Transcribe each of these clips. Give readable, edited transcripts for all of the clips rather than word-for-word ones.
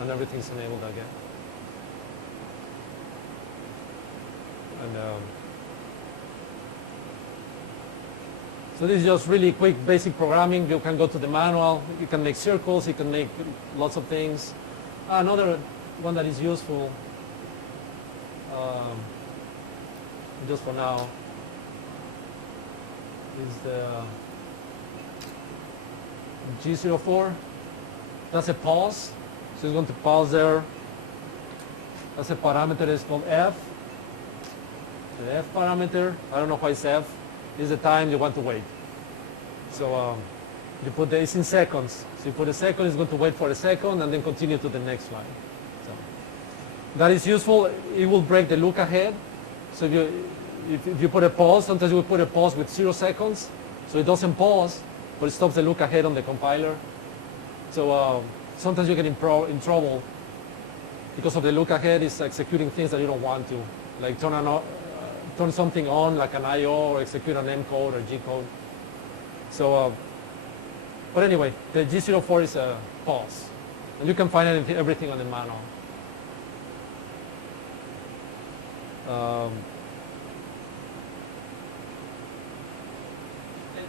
and everything's enabled again. And so this is just really quick basic programming. You can go to the manual, you can make circles, you can make lots of things. Another one that is useful, just for now, is the G04. That's a pause, so it's going to pause there. That's a parameter that's called F. The F parameter, I don't know why it's F, is the time you want to wait. So you put it's in seconds. So you put a second, it's going to wait for a second and then continue to the next line. So that is useful. It will break the look ahead. So if you put a pause, sometimes you will put a pause with 0 seconds. So it doesn't pause, but it stops the look ahead on the compiler. So sometimes you get in trouble because of the look ahead is executing things that you don't want to, like turn something on like an I/O or execute an M code or G code. So, but anyway, the G04 is a pause, and you can find everything on the manual. And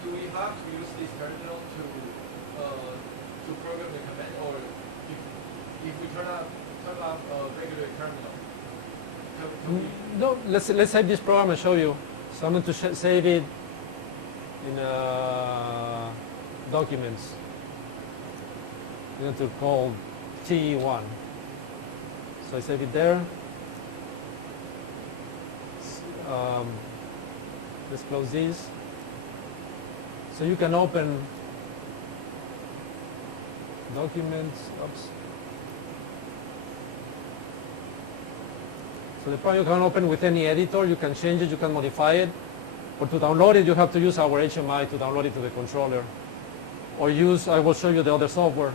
do we have to use this terminal to program the command, or if we turn off a regular terminal? No, let's save this program and show you. So I'm going to save it in documents. I'm going to call T1. So I save it there. Let's close this. So you can open documents. Oops. So the program you can open with any editor, you can change it, you can modify it. But to download it, you have to use our HMI to download it to the controller. Or I will show you the other software.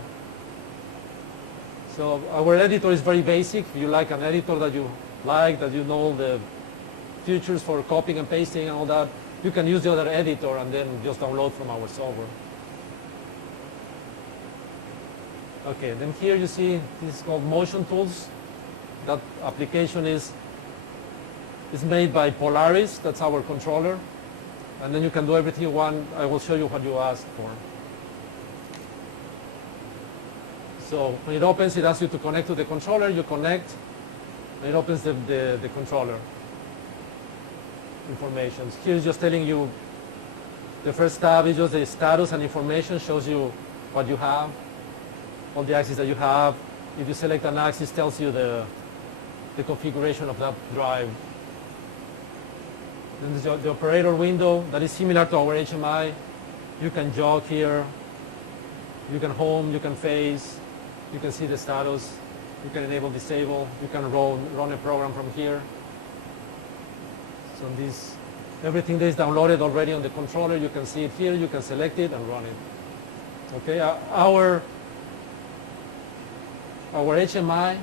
So our editor is very basic. If you like an editor that you like, that you know the features for copying and pasting and all that, you can use the other editor and then just download from our software. Okay, then here you see this is called Motion Tools. That application is made by Polaris. That's our controller. And then you can do everything you want. I will show you what you asked for. So when it opens, it asks you to connect to the controller. You connect, and it opens the controller information. Here is just telling you, the first tab is just the status and information, shows you what you have, all the axes that you have. If you select an axis, it tells you the configuration of that drive. Then there's the operator window that is similar to our HMI. You can jog here, you can home, you can face, you can see the status, you can enable, disable, you can run a program from here. So everything that is downloaded already on the controller, you can see it here, you can select it and run it. Okay, our HMI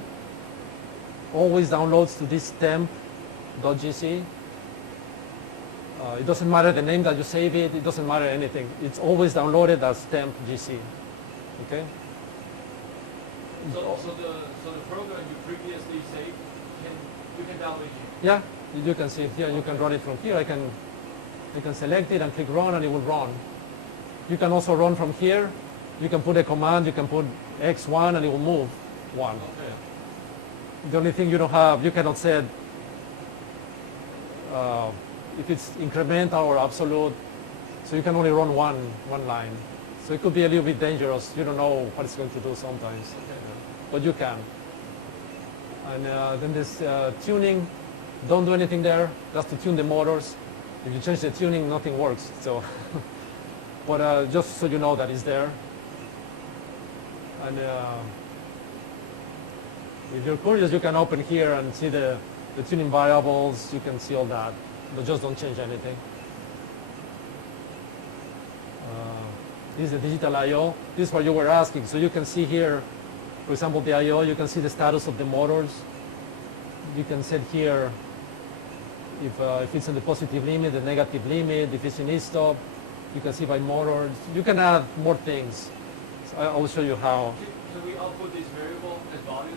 always downloads to this temp.gc. It doesn't matter the name that you save it, it doesn't matter anything. It's always downloaded as temp.gc. Okay? So the program you previously saved, you can download it? Yeah, you can see it here, you can run it from here. You can select it and click run and it will run. You can also run from here. You can put a command, you can put X1 and it will move 1. Okay. The only thing you don't have, you cannot set if it's incremental or absolute, so you can only run one line. So it could be a little bit dangerous. You don't know what it's going to do sometimes, okay. But you can. And then this tuning, don't do anything there. That's to tune the motors. If you change the tuning, nothing works. So, but just so you know that it's there. And if you're curious, you can open here and see the tuning variables. You can see all that, but just don't change anything. This is the digital I/O. This is what you were asking. So you can see here, for example, the I/O. You can see the status of the motors. You can set here if it's in the positive limit, the negative limit, if it's in e-stop. You can see by motors. You can add more things. So I will show you how. Can we output this variable